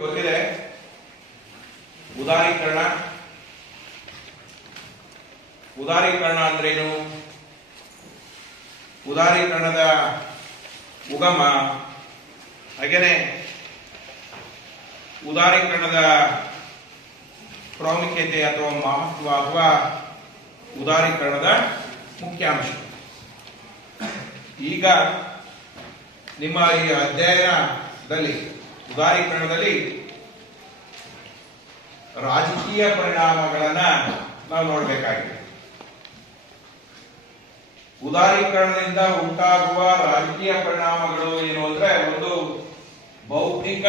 ಗೊತ್ತಿದೆ. ಉದಾರೀಕರಣ ಅಂದ್ರೇನು? ಉದಾರೀಕರಣದ ಉಗಮ, ಹಾಗೇನೆ ಉದಾರೀಕರಣದ ಪ್ರಾಮುಖ್ಯತೆ ಅಥವಾ ಮಹತ್ವ ಅಥವಾ ಉದಾರೀಕರಣದ ಮುಖ್ಯಾಂಶ. ಈಗ ನಿಮ್ಮ ಈ ಅಧ್ಯಯನದಲ್ಲಿ ಉದಾರೀಕರಣದಲ್ಲಿ ರಾಜಕೀಯ ಪರಿಣಾಮಗಳನ್ನ ನಾವು ನೋಡಬೇಕಾಗಿದೆ. ಉದಾರೀಕರಣದಿಂದ ಉಂಟಾಗುವ ರಾಜಕೀಯ ಪರಿಣಾಮಗಳು ಏನು ಅಂದ್ರೆ, ಒಂದು ಬೌದ್ಧಿಕ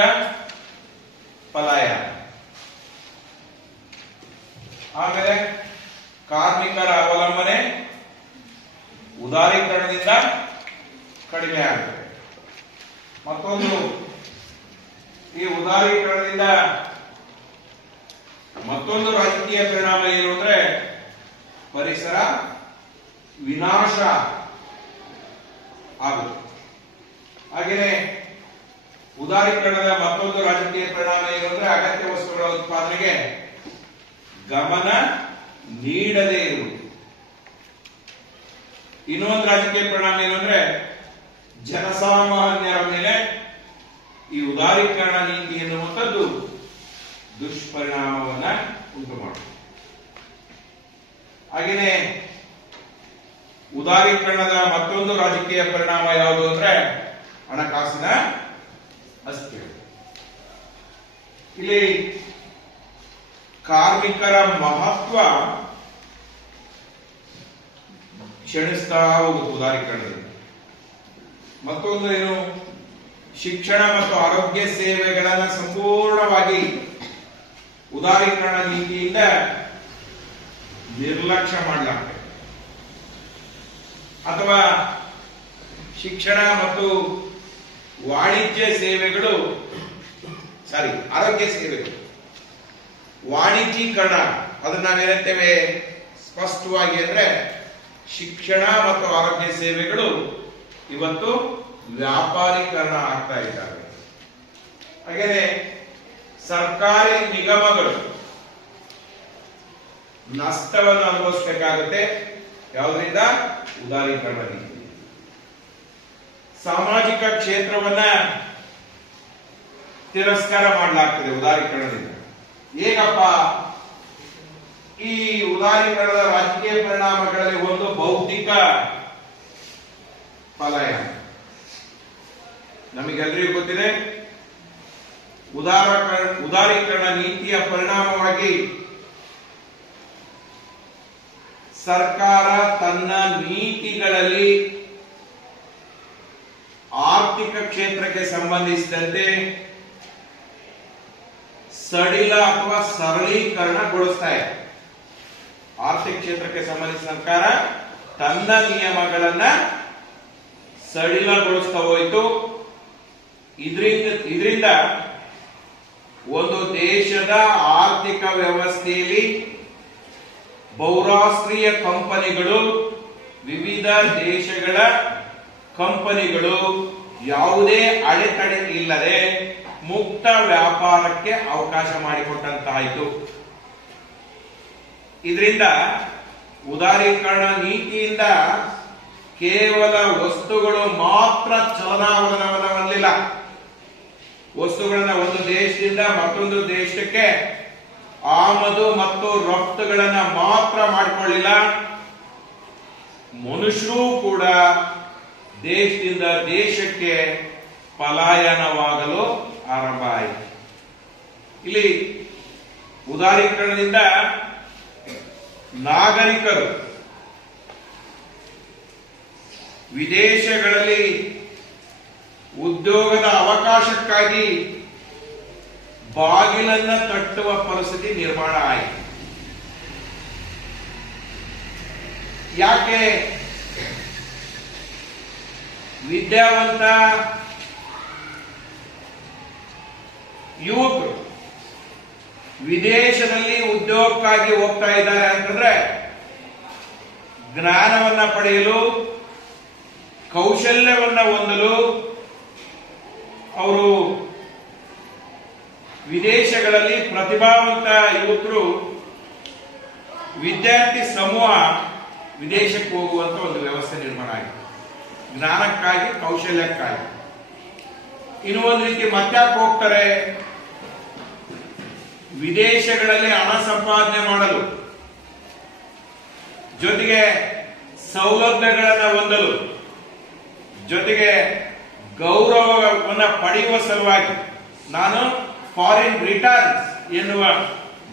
ಪಲಾಯನ, ಆಮೇಲೆ ಕಾರ್ಮಿಕರ ಅವಲಂಬನೆ ಉದಾರೀಕರಣದಿಂದ ಕಡಿಮೆ ಆಗುತ್ತೆ. ಮತ್ತೊಂದು, ಈ ಉದಾರೀಕರಣದಿಂದ ಮತ್ತೊಂದು ರಾಜಕೀಯ ಪರಿಣಾಮ ಏನು ಅಂದ್ರೆ, ಪರಿಸರ ವಿನಾಶ ಆಗುತ್ತೆ. ಹಾಗೆಯೇ ಉದಾರೀಕರಣದ ಮತ್ತೊಂದು ರಾಜಕೀಯ ಪರಿಣಾಮ ಏನು ಅಂದ್ರೆ, ಅಗತ್ಯ ವಸ್ತುಗಳ ಉತ್ಪಾದನೆಗೆ ಗಮನ ನೀಡದೇ ಇರುವುದು. ಇನ್ನೊಂದು ರಾಜಕೀಯ ಪರಿಣಾಮ ಏನು ಅಂದ್ರೆ, ಜನಸಾಮಾನ್ಯರ ಮೇಲೆ ಈ ಉದಾರೀಕರಣ ನೀತಿ ಎನ್ನುವಂಥದ್ದು ದುಷ್ಪರಿಣಾಮವನ್ನ ಉಂಟು ಮಾಡುತ್ತದೆ. ಹಾಗೆಯೇ ಉದಾರೀಕರಣದ ಮತ್ತೊಂದು ರಾಜಕೀಯ ಪರಿಣಾಮ ಯಾವುದು ಅಂದ್ರೆ, ಹಣಕಾಸಿನ ಅಸ್ಥಿರತೆ. ಇಲ್ಲಿ ಕಾರ್ಮಿಕರ ಮಹತ್ವ ಕ್ಷಣಿಸ್ತಾ ಹೋಗುತ್ತೆ ಉದಾರೀಕರಣದಲ್ಲಿ. ಮತ್ತೊಂದು ಏನು, ಶಿಕ್ಷಣ ಮತ್ತು ಆರೋಗ್ಯ ಸೇವೆಗಳನ್ನು ಸಂಪೂರ್ಣವಾಗಿ ಉದಾರೀಕರಣ ನೀತಿಯಿಂದ ನಿರ್ಲಕ್ಷ್ಯ ಮಾಡಲಾಗ್ತದೆ. ಅಥವಾ ಶಿಕ್ಷಣ ಮತ್ತು ವಾಣಿಜ್ಯ ಸೇವೆಗಳು, ಆರೋಗ್ಯ ಸೇವೆಗಳು ವಾಣಿಜ್ಯೀಕರಣ, ಅದನ್ನ ನಾವೇನಂತೇವೆ ಸ್ಪಷ್ಟವಾಗಿ ಅಂದ್ರೆ, ಶಿಕ್ಷಣ ಮತ್ತು ಆರೋಗ್ಯ ಸೇವೆಗಳು ಇವತ್ತು ವ್ಯಾಪಾರೀಕರಣ ಆಗ್ತಾ ಇದ್ದಾವೆ. ಹಾಗೆಯೇ ಸರ್ಕಾರಿ ನಿಗಮಗಳು ನಷ್ಟವನ್ನು ಅನುಭವಿಸಬೇಕಾಗುತ್ತೆ. ಯಾವುದರಿಂದ? ಉದಾರೀಕರಣ ನೀತಿ. ಸಾಮಾಜಿಕ ಕ್ಷೇತ್ರವನ್ನ ತಿರಸ್ಕಾರ ಮಾಡಲಾಗ್ತದೆ ಉದಾರೀಕರಣದಿಂದ. ಹೇಗಪ್ಪ? ಈ ಉದಾರೀಕರಣದ ರಾಜಕೀಯ ಪರಿಣಾಮಗಳಲ್ಲಿ ಒಂದು ಬೌದ್ಧಿಕ ಪಲಾಯನ. ನಮಗೆಲ್ಲರಿಗೂ ಗೊತ್ತಿದೆ, ಉದಾರೀಕರಣ ನೀತಿಯ ಪರಿಣಾಮವಾಗಿ ಸರ್ಕಾರ ತನ್ನ ನೀತಿಗಳಲ್ಲಿ ಆರ್ಥಿಕ ಕ್ಷೇತ್ರಕ್ಕೆ ಸಂಬಂಧಿಸಿದಂತೆ ಸಡಿಲ ಅಥವಾ ಸರಳೀಕರಣಗೊಳಿಸ್ತಾ ಇದೆ. ಆರ್ಥಿಕ ಕ್ಷೇತ್ರಕ್ಕೆ ಸಂಬಂಧಿಸಿದ ಸರ್ಕಾರ ತನ್ನ ನಿಯಮಗಳನ್ನ ಸಡಿಲಗೊಳಿಸ್ತಾ ಹೋಯಿತು. ಇದರಿಂದ ಒಂದು ದೇಶದ ಆರ್ಥಿಕ ವ್ಯವಸ್ಥೆಯಲ್ಲಿ ಬಹುರಾಷ್ಟ್ರೀಯ ಕಂಪನಿಗಳು, ವಿವಿಧ ದೇಶಗಳ ಕಂಪನಿಗಳು ಯಾವುದೇ ಅಡೆತಡೆ ಇಲ್ಲದೆ ಮುಕ್ತ ವ್ಯಾಪಾರಕ್ಕೆ ಅವಕಾಶ ಮಾಡಿಕೊಟ್ಟಂತಾಯಿತು. ಇದರಿಂದ ಉದಾರೀಕರಣ ನೀತಿಯಿಂದ ಕೇವಲ ವಸ್ತುಗಳು ಮಾತ್ರ ಚಲನಾವಲನವನ್ನು ಹೊಂದಿಲ್ಲ. ವಸ್ತುಗಳನ್ನ ಒಂದು ದೇಶದಿಂದ ಮತ್ತೊಂದು ದೇಶಕ್ಕೆ ಆಮದು ಮತ್ತು ರಫ್ತುಗಳನ್ನ ಮಾತ್ರ ಮಾಡಿಕೊಳ್ಳಿಲ್ಲ, ಮನುಷ್ಯರು ಕೂಡ ದೇಶದಿಂದ ದೇಶಕ್ಕೆ ಪಲಾಯನವಾಗಲು ಆರಂಭ ಆಯಿತು. ಇಲ್ಲಿ ಉದಾರೀಕರಣದಿಂದ ನಾಗರಿಕರು ವಿದೇಶಗಳಲ್ಲಿ ಉದ್ಯೋಗದ ಅವಕಾಶಕ್ಕಾಗಿ ಬಾಗಿಲನ್ನ ತಟ್ಟುವ ಪರಿಸ್ಥಿತಿ ನಿರ್ಮಾಣ ಆಯಿತು. ಯಾಕೆ? ವಿದ್ಯಾವಂತ ಯುವಕರು ವಿದೇಶದಲ್ಲಿ ಉದ್ಯೋಗಕ್ಕಾಗಿ ಹೋಗ್ತಾ ಇದ್ದಾರೆ ಅಂತಂದ್ರೆ, ಜ್ಞಾನವನ್ನ ಪಡೆಯಲು, ಕೌಶಲ್ಯವನ್ನ ಹೊಂದಲು ಅವರು ವಿದೇಶಗಳಲ್ಲಿ ಪ್ರತಿಭಾವಂತ ಯುವಕರು ವಿದ್ಯಾರ್ಥಿ ಸಮೂಹ ವಿದೇಶಕ್ಕೆ ಹೋಗುವಂತ ಒಂದು ವ್ಯವಸ್ಥೆ ನಿರ್ಮಾಣ ಆಗಿದೆ, ಜ್ಞಾನಕ್ಕಾಗಿ, ಕೌಶಲ್ಯಕ್ಕಾಗಿ. ಇನ್ನು ಒಂದು ರೀತಿ ಮತ್ತ್ಯಾಕೆ ಹೋಗ್ತಾರೆ? ವಿದೇಶಗಳಲ್ಲಿ ಹಣ ಸಂಪಾದನೆ ಮಾಡಲು, ಜೊತೆಗೆ ಸೌಲಭ್ಯಗಳನ್ನು ಹೊಂದಲು, ಜೊತೆಗೆ ಗೌರವವನ್ನು ಪಡೆಯುವ ಸಲುವಾಗಿ, ನಾನು ಫಾರಿನ್ ರಿಟರ್ನ್ಸ್ ಎನ್ನುವ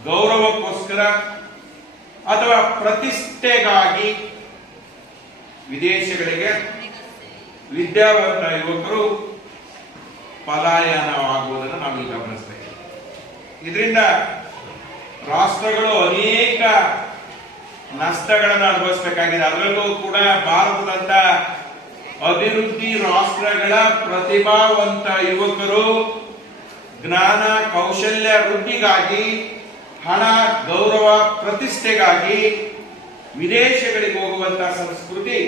ಗೌರವಕ್ಕೋಸ್ಕರ ಅಥವಾ ಪ್ರತಿಷ್ಠೆಗಾಗಿ ವಿದೇಶಗಳಿಗೆ ವಿದ್ಯಾವಂತ ಯುವಕರು ಪಲಾಯನವಾಗುವುದನ್ನು ನಾವು ಗಮನಿಸ್ತೇವೆ. ಇದರಿಂದ ರಾಷ್ಟ್ರಗಳು ಅನೇಕ ನಷ್ಟಗಳನ್ನು ಅನುಭವಿಸಬೇಕಾಗಿದೆ. ಅದರಲ್ಲೂ ಕೂಡ ಭಾರತದಂತ ಅಭಿವೃದ್ಧಿ ರಾಷ್ಟ್ರಗಳ ಪ್ರತಿಭಾವಂತ ಯುವಕರು ಜ್ಞಾನ ಕೌಶಲ್ಯ ವೃದ್ಧಿಗಾಗಿ, ಹಣ ಗೌರವ ಪ್ರತಿಷ್ಠೆಗಾಗಿ ವಿದೇಶಗಳಿಗೆ ಹೋಗುವಂತಹ ಸಂಸ್ಕೃತಿ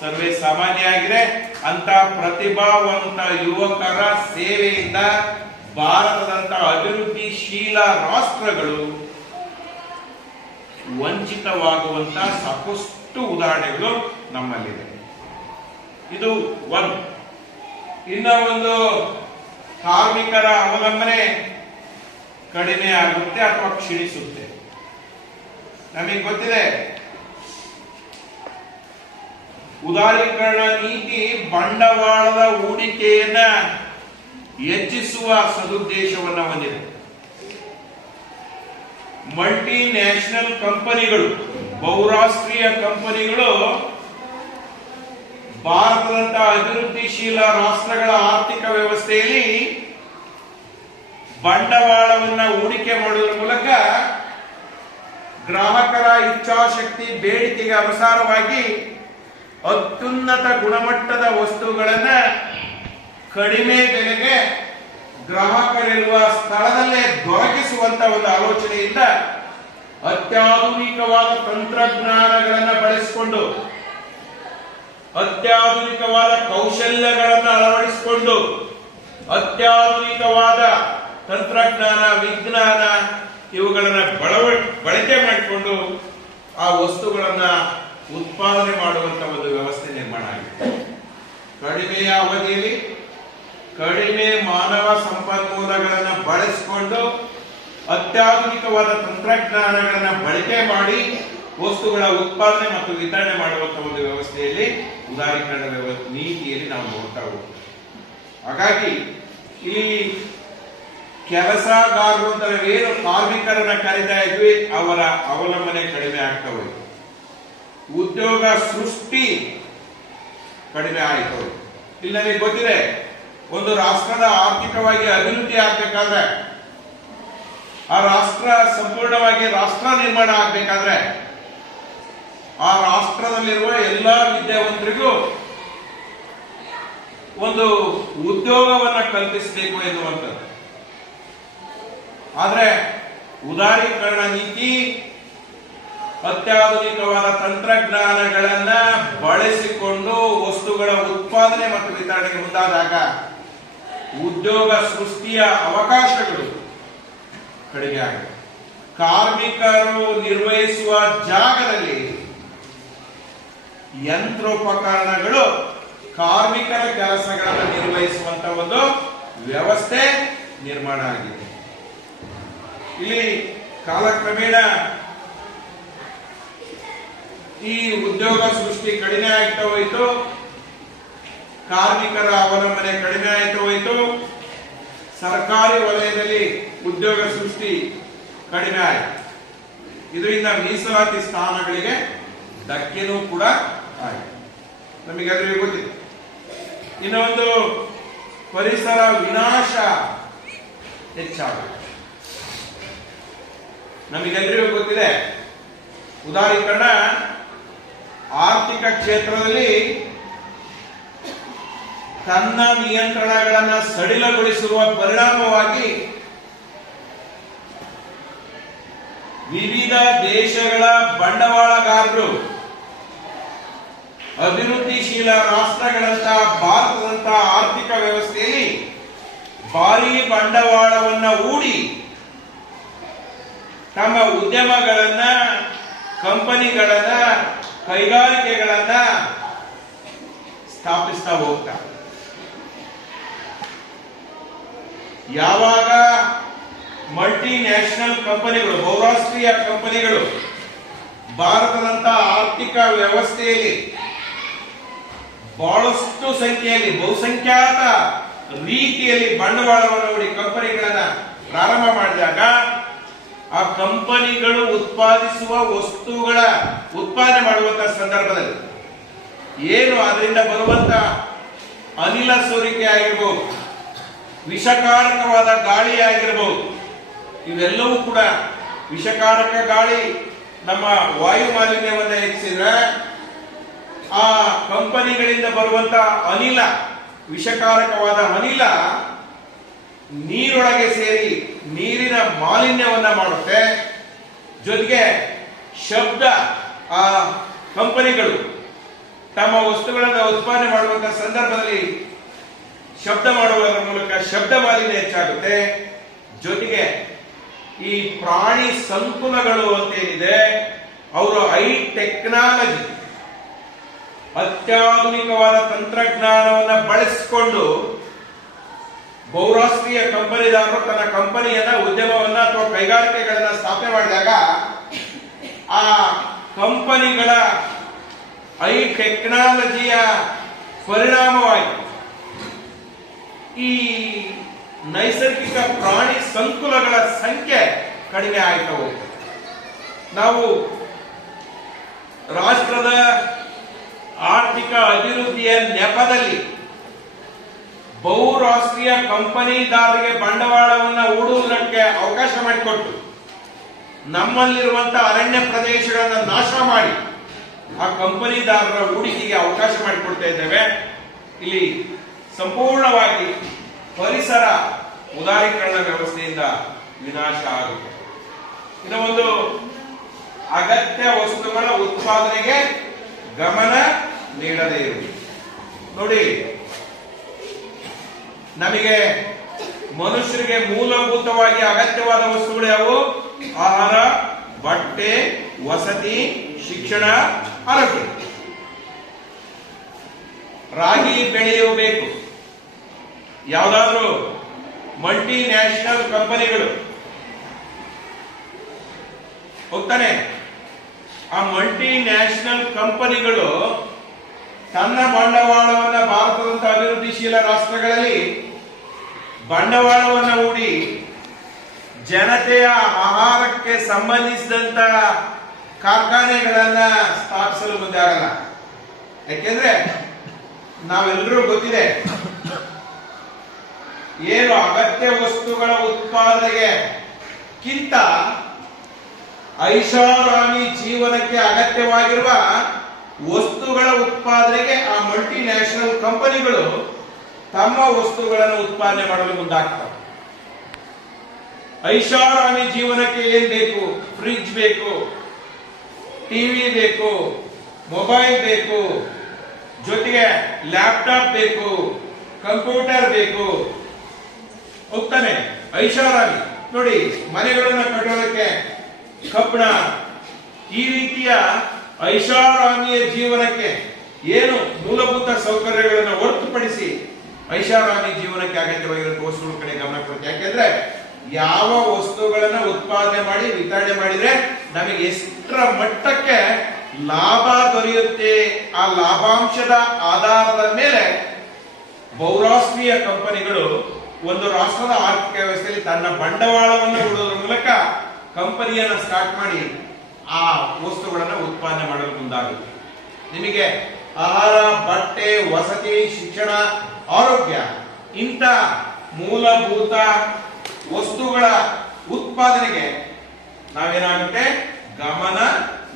ಸರ್ವೇ ಸಾಮಾನ್ಯ ಆಗಿದೆ. ಅಂತ ಪ್ರತಿಭಾವಂತ ಯುವಕರ ಸೇವೆಯಿಂದ ಭಾರತದಂತ ಅಭಿವೃದ್ಧಿಶೀಲ ರಾಷ್ಟ್ರಗಳು ವಂಚಿತವಾಗುವಂತಹ ಸಾಕಷ್ಟು ಉದಾಹರಣೆಗಳು ನಮ್ಮಲ್ಲಿದೆ. ಇದು ಒಂದು. ಇನ್ನ ಒಂದು, ಕಾರ್ಮಿಕರ ಅವಲಂಬನೆ ಕಡಿಮೆ ಆಗುತ್ತೆ ಅಥವಾ ಕ್ಷೀಣಿಸುತ್ತೆ. ನಮಗೆ ಗೊತ್ತಿದೆ, ಉದಾರೀಕರಣ ನೀತಿ ಬಂಡವಾಳದ ಹೂಡಿಕೆಯನ್ನ ಹೆಚ್ಚಿಸುವ ಸದುದ್ದೇಶವನ್ನ ಹೊಂದಿದೆ. ಮಲ್ಟಿ ನ್ಯಾಷನಲ್ ಕಂಪನಿಗಳು, ಬಹುರಾಷ್ಟ್ರೀಯ ಕಂಪನಿಗಳು ಭಾರತದಂತಹ ಅಭಿವೃದ್ಧಿಶೀಲ ರಾಷ್ಟ್ರಗಳ ಆರ್ಥಿಕ ವ್ಯವಸ್ಥೆಯಲ್ಲಿ ಬಂಡವಾಳವನ್ನ ಹೂಡಿಕೆ ಮಾಡುವುದರ ಮೂಲಕ ಗ್ರಾಹಕರ ಇಚ್ಛಾಶಕ್ತಿ, ಬೇಡಿಕೆಗೆ ಅನುಸಾರವಾಗಿ ಅತ್ಯುನ್ನತ ಗುಣಮಟ್ಟದ ವಸ್ತುಗಳನ್ನ ಕಡಿಮೆ ಬೆಲೆಗೆ ಗ್ರಾಹಕರಿರುವ ಸ್ಥಳದಲ್ಲೇ ದೊರಕಿಸುವಂತ ಒಂದು ಆಲೋಚನೆಯಿಂದ ಅತ್ಯಾಧುನಿಕವಾದ ತಂತ್ರಜ್ಞಾನಗಳನ್ನು ಬಳಸಿಕೊಂಡು, ಅತ್ಯಾಧುನಿಕವಾದ ಕೌಶಲ್ಯಗಳನ್ನು ಅಳವಡಿಸಿಕೊಂಡು, ಅತ್ಯಾಧುನಿಕವಾದ ತಂತ್ರಜ್ಞಾನ, ವಿಜ್ಞಾನ ಇವುಗಳನ್ನ ಬಳಕೆ ಮಾಡಿಕೊಂಡು ಆ ವಸ್ತುಗಳನ್ನ ಉತ್ಪಾದನೆ ಮಾಡುವಂತ ಒಂದು ವ್ಯವಸ್ಥೆ ನಿರ್ಮಾಣ ಆಗಿದೆ. ಕಡಿಮೆಯ ಅವಧಿಯಲ್ಲಿ ಕಡಿಮೆ ಮಾನವ ಸಂಪನ್ಮೂಲಗಳನ್ನು ಬಳಸಿಕೊಂಡು ಅತ್ಯಾಧುನಿಕವಾದ ತಂತ್ರಜ್ಞಾನಗಳನ್ನ ಬಳಕೆ ಮಾಡಿ ವಸ್ತುಗಳ ಉತ್ಪಾದನೆ ಮತ್ತು ವಿತರಣೆ ಮಾಡುವಂತಹ ಒಂದು ವ್ಯವಸ್ಥೆಯಲ್ಲಿ ಉದಾರೀಕರಣ ನೀತಿಯಲ್ಲಿ ನಾವು ನೋಡ್ತಾ ಹೋಗ್ತೀವಿ. ಹಾಗಾಗಿ ಈ ಕೆಲಸಗಾರರು ಅಂತ ಏನು ಕಾರ್ಮಿಕರನ್ನ ಕರೀತಾ ಇದ್ವಿ, ಅವರ ಅವಲಂಬನೆ ಕಡಿಮೆ ಆಗ್ತಾ ಹೋಯ್ತು. ಉದ್ಯೋಗ ಸೃಷ್ಟಿ ಕಡಿಮೆ ಆಯಿತು. ಇಲ್ಲಿ ನನಗೆ ಗೊತ್ತಿದೆ, ಒಂದು ರಾಷ್ಟ್ರದ ಆರ್ಥಿಕವಾಗಿ ಅಭಿವೃದ್ಧಿ ಆಗ್ಬೇಕಾದ್ರೆ, ಆ ರಾಷ್ಟ್ರ ಸಂಪೂರ್ಣವಾಗಿ ರಾಷ್ಟ್ರ ನಿರ್ಮಾಣ ಆಗ್ಬೇಕಾದ್ರೆ ಆ ರಾಷ್ಟ್ರದಲ್ಲಿರುವ ಎಲ್ಲಾ ವಿದ್ಯಾವಂತರಿಗೂ ಒಂದು ಉದ್ಯೋಗವನ್ನ ಕಲ್ಪಿಸಬೇಕು ಎನ್ನುವಂಥದ್ದು. ಆದ್ರೆ ಉದಾರೀಕರಣ ನೀತಿ ಅತ್ಯಾಧುನಿಕವಾದ ತಂತ್ರಜ್ಞಾನಗಳನ್ನ ಬಳಸಿಕೊಂಡು ವಸ್ತುಗಳ ಉತ್ಪಾದನೆ ಮತ್ತು ವಿತರಣೆಗೆ ಮುಂದಾದಾಗ ಉದ್ಯೋಗ ಸೃಷ್ಟಿಯ ಅವಕಾಶಗಳು ಕಡಿಮೆ ಆಗಿದೆ. ಕಾರ್ಮಿಕರು ನಿರ್ವಹಿಸುವ ಜಾಗದಲ್ಲಿ ಯಂತ್ರೋಪಕರಣಗಳು ಕಾರ್ಮಿಕರ ಕೆಲಸಗಳನ್ನು ನಿರ್ವಹಿಸುವಂತ ಒಂದು ವ್ಯವಸ್ಥೆ ನಿರ್ಮಾಣ ಆಗಿದೆ. ಇಲ್ಲಿ ಕಾಲಕ್ರಮೇಣ ಈ ಉದ್ಯೋಗ ಸೃಷ್ಟಿ ಕಡಿಮೆ ಆಗ್ತಾ ಹೋಯಿತು, ಕಾರ್ಮಿಕರ ಅವಲಂಬನೆ ಕಡಿಮೆ ಆಗ್ತಾ ಹೋಯಿತು, ಸರ್ಕಾರಿ ವಲಯದಲ್ಲಿ ಉದ್ಯೋಗ ಸೃಷ್ಟಿ ಕಡಿಮೆ ಆಯಿತು. ಇದರಿಂದ ಮೀಸಲಾತಿ ಸ್ಥಾನಗಳಿಗೆ ಧಕ್ಕೆನೂ ಕೂಡ ಆಯಿತು. ನಮಗೆ ಅದ್ರ ಗೊತ್ತಿದೆ. ಇನ್ನೊಂದು, ಪರಿಸರ ವಿನಾಶ ಹೆಚ್ಚಾಗುತ್ತೆ. ನಮಗೆಲ್ಲರಿಗೂ ಗೊತ್ತಿದೆ, ಉದಾರೀಕರಣ ಆರ್ಥಿಕ ಕ್ಷೇತ್ರದಲ್ಲಿ ತನ್ನ ನಿಯಂತ್ರಣಗಳನ್ನು ಸಡಿಲಗೊಳಿಸುವ ಪರಿಣಾಮವಾಗಿ ವಿವಿಧ ದೇಶಗಳ ಬಂಡವಾಳಗಾರರು ಅಭಿವೃದ್ಧಿಶೀಲ ರಾಷ್ಟ್ರಗಳಂತಹ ಭಾರತದಂತಹ ಆರ್ಥಿಕ ವ್ಯವಸ್ಥೆಯಲ್ಲಿ ಭಾರಿ ಬಂಡವಾಳವನ್ನ ಹೂಡಿ ತಮ್ಮ ಉದ್ಯಮಗಳನ್ನ, ಕಂಪನಿಗಳನ್ನ, ಕೈಗಾರಿಕೆಗಳನ್ನ ಸ್ಥಾಪಿಸ್ತಾ ಹೋಗ್ತಾರೆ. ಯಾವಾಗ ಮಲ್ಟಿ ನ್ಯಾಷನಲ್ ಕಂಪನಿಗಳು, ಬಹುರಾಷ್ಟ್ರೀಯ ಕಂಪನಿಗಳು ಭಾರತದಂತ ಆರ್ಥಿಕ ವ್ಯವಸ್ಥೆಯಲ್ಲಿ ಬಹಳಷ್ಟು ಸಂಖ್ಯೆಯಲ್ಲಿ, ಬಹುಸಂಖ್ಯಾತ ರೀತಿಯಲ್ಲಿ ಬಂಡವಾಳವನ್ನು ಹೂಡಿ ಕಂಪನಿಗಳನ್ನ ಪ್ರಾರಂಭ ಮಾಡಿದಾಗ ಆ ಕಂಪನಿಗಳು ಉತ್ಪಾದಿಸುವ ವಸ್ತುಗಳ ಉತ್ಪಾದನೆ ಮಾಡುವಂತಹ ಸಂದರ್ಭದಲ್ಲಿ ಏನು ಅದರಿಂದ ಬರುವಂತ ಅನಿಲ ಸೋರಿಕೆ ಆಗಿರ್ಬೋದು, ವಿಷಕಾರಕವಾದ ಗಾಳಿ ಆಗಿರಬಹುದು, ಇವೆಲ್ಲವೂ ಕೂಡ ವಿಷಕಾರಕ ಗಾಳಿ ನಮ್ಮ ವಾಯು ಮಾಲಿನ್ಯವನ್ನು ಹೆಚ್ಚಿಸಿದ್ರೆ ಆ ಕಂಪನಿಗಳಿಂದ ಬರುವಂತ ಅನಿಲ, ವಿಷಕಾರಕವಾದ ಅನಿಲ ನೀರೊಳಗೆ ಸೇರಿ ನೀರಿನ ಮಾಲಿನ್ಯವನ್ನ ಮಾಡುತ್ತೆ. ಜೊತೆಗೆ ಶಬ್ದ, ಆ ಕಂಪನಿಗಳು ತಮ್ಮ ವಸ್ತುಗಳನ್ನು ಉತ್ಪಾದನೆ ಮಾಡುವಂತಹ ಸಂದರ್ಭದಲ್ಲಿ ಶಬ್ದ ಮಾಡುವುದರ ಮೂಲಕ ಶಬ್ದ ಮಾಲಿನ್ಯ ಹೆಚ್ಚಾಗುತ್ತೆ. ಜೊತೆಗೆ ಈ ಪ್ರಾಣಿ ಸಂಕುಲಗಳು ಅಂತೇನಿದೆ, ಅವರು ಹೈ ಟೆಕ್ನಾಲಜಿ, ಅತ್ಯಾಧುನಿಕವಾದ ತಂತ್ರಜ್ಞಾನವನ್ನು ಬಳಸಿಕೊಂಡು ಬಹುರಾಷ್ಟ್ರೀಯ ಕಂಪನಿದಾರರು ತನ್ನ ಕಂಪನಿಯನ್ನ, ಉದ್ಯಮವನ್ನ ಅಥವಾ ಕೈಗಾರಿಕೆಗಳನ್ನ ಸ್ಥಾಪನೆ ಮಾಡಿದಾಗ ಆ ಕಂಪನಿಗಳ ಹೈ ಟೆಕ್ನಾಲಜಿಯ ಪರಿಣಾಮವಾಗಿ ಈ ನೈಸರ್ಗಿಕ ಪ್ರಾಣಿ ಸಂಕುಲಗಳ ಸಂಖ್ಯೆ ಕಡಿಮೆ ಆಗ್ತಾ ಹೋಗ್ತದೆ. ನಾವು ರಾಷ್ಟ್ರದ ಆರ್ಥಿಕ ಅಭಿವೃದ್ಧಿಯ ನೆಪದಲ್ಲಿ ಬಹುರಾಷ್ಟ್ರೀಯ ಕಂಪನಿದಾರರಿಗೆ ಬಂಡವಾಳವನ್ನು ಹೂಡುವುದಕ್ಕೆ ಅವಕಾಶ ಮಾಡಿಕೊಟ್ಟು ನಮ್ಮಲ್ಲಿರುವಂತಹ ಅರಣ್ಯ ಪ್ರದೇಶಗಳನ್ನು ನಾಶ ಮಾಡಿ ಆ ಕಂಪನಿದಾರರ ಹೂಡಿಕೆಗೆ ಅವಕಾಶ ಮಾಡಿಕೊಡ್ತಾ ಇದ್ದೇವೆ. ಇಲ್ಲಿ ಸಂಪೂರ್ಣವಾಗಿ ಪರಿಸರ ಉದಾರೀಕರಣ ವ್ಯವಸ್ಥೆಯಿಂದ ವಿನಾಶ ಆಗುತ್ತೆ. ಇನ್ನು ಒಂದು ಅಗತ್ಯ ವಸ್ತುಗಳ ಉತ್ಪಾದನೆಗೆ ಗಮನ ನೀಡದೇ ಇರುವುದು. ನೋಡಿ, ನಮಗೆ ಮನುಷ್ಯರಿಗೆ ಮೂಲಭೂತವಾಗಿ ಅಗತ್ಯವಾದ ವಸ್ತುಗಳು ಯಾವುವು? ಆಹಾರ, ಬಟ್ಟೆ, ವಸತಿ, ಶಿಕ್ಷಣ, ಆರೋಗ್ಯ. ರಾಗಿ ಬೆಳೆಯಬೇಕು. ಯಾವುದಾದ್ರೂ ಮಲ್ಟಿ ನ್ಯಾಷನಲ್ ಕಂಪನಿಗಳು ಹೋಗ್ತಾನೆ, ಆ ಮಲ್ಟಿ ನ್ಯಾಷನಲ್ ಕಂಪನಿಗಳು ತನ್ನ ಬಂಡವಾಳವನ್ನ ಭಾರತದಂತ ಅಭಿವೃದ್ಧಿಶೀಲ ರಾಷ್ಟ್ರಗಳಲ್ಲಿ ಬಂಡವಾಳವನ್ನು ಹೂಡಿ ಜನತೆಯ ಆಹಾರಕ್ಕೆ ಸಂಬಂಧಿಸಿದಂತ ಕಾರ್ಖಾನೆಗಳನ್ನ ಸ್ಥಾಪಿಸಲು ಮುಂದೆ ಆಗಲ್ಲ. ಯಾಕೆಂದ್ರೆ ನಾವೆಲ್ಲರೂ ಗೊತ್ತಿದೆ, ಏನು ಅಗತ್ಯ ವಸ್ತುಗಳ ಉತ್ಪಾದನೆಗೆ ಕಿಂತ ಐಷಾರಾಮಿ ಜೀವನಕ್ಕೆ ಅಗತ್ಯವಾಗಿರುವ ವಸ್ತುಗಳ ಉತ್ಪಾದನೆಗೆ ಆ ಮಲ್ಟಿ ನ್ಯಾಷನಲ್ ಕಂಪನಿಗಳು ತಮ್ಮ ವಸ್ತುಗಳನ್ನು ಉತ್ಪಾದನೆ ಮಾಡಲು ಮುಂದಾಗ್ತವೆ. ಐಷಾರಾಮಿ ಜೀವನಕ್ಕೆ ಏನ್ ಬೇಕು? ಫ್ರಿಡ್ಜ್ ಬೇಕು, ಟಿವಿ ಬೇಕು, ಮೊಬೈಲ್ ಬೇಕು, ಜೊತೆಗೆ ಲ್ಯಾಪ್ಟಾಪ್ ಬೇಕು, ಕಂಪ್ಯೂಟರ್ ಬೇಕು. ಹೋಗ್ತಾನೆ ಐಷಾರಾಮಿ. ನೋಡಿ, ಮನೆಗಳನ್ನು ಕಟ್ಟೋದಕ್ಕೆ ಕಬ್ಬಣ, ಈ ರೀತಿಯ ಐಷಾರಾಮಿಯ ಜೀವನಕ್ಕೆ ಏನು ಮೂಲಭೂತ ಸೌಕರ್ಯಗಳನ್ನು ಹೊರತುಪಡಿಸಿ ಐಷಾರಾಮಿ ಜೀವನಕ್ಕೆ ಅಗತ್ಯವಾಗಿರುವ ವಸ್ತುಗಳ ಕಡೆ ಗಮನ ಕೊಡುತ್ತೆ. ಯಾಕೆಂದ್ರೆ ಯಾವ ವಸ್ತುಗಳನ್ನ ಉತ್ಪಾದನೆ ಮಾಡಿ ವಿತರಣೆ ಮಾಡಿದ್ರೆ ನಮಗೆ ಎಷ್ಟರ ಮಟ್ಟಕ್ಕೆ ಲಾಭ ದೊರೆಯುತ್ತೆ, ಆ ಲಾಭಾಂಶದ ಆಧಾರದ ಮೇಲೆ ಬಹುರಾಷ್ಟ್ರೀಯ ಕಂಪನಿಗಳು ಒಂದು ರಾಷ್ಟ್ರದ ಆರ್ಥಿಕ ವ್ಯವಸ್ಥೆಯಲ್ಲಿ ತನ್ನ ಬಂಡವಾಳವನ್ನು ಹೂಡುವುದರ ಮೂಲಕ ಕಂಪನಿಯನ್ನ ಸ್ಟಾರ್ಟ್ ಮಾಡಿ ಆ ವಸ್ತುಗಳನ್ನು ಉತ್ಪಾದನೆ ಮಾಡಲು ಮುಂದಾಗುತ್ತೆ. ನಿಮಗೆ ಆಹಾರ, ಬಟ್ಟೆ, ವಸತಿ, ಶಿಕ್ಷಣ, ಆರೋಗ್ಯ ಇಂಥ ಮೂಲಭೂತ ವಸ್ತುಗಳ ಉತ್ಪಾದನೆಗೆ ನಾವೇನಾಗುತ್ತೆ? ಗಮನ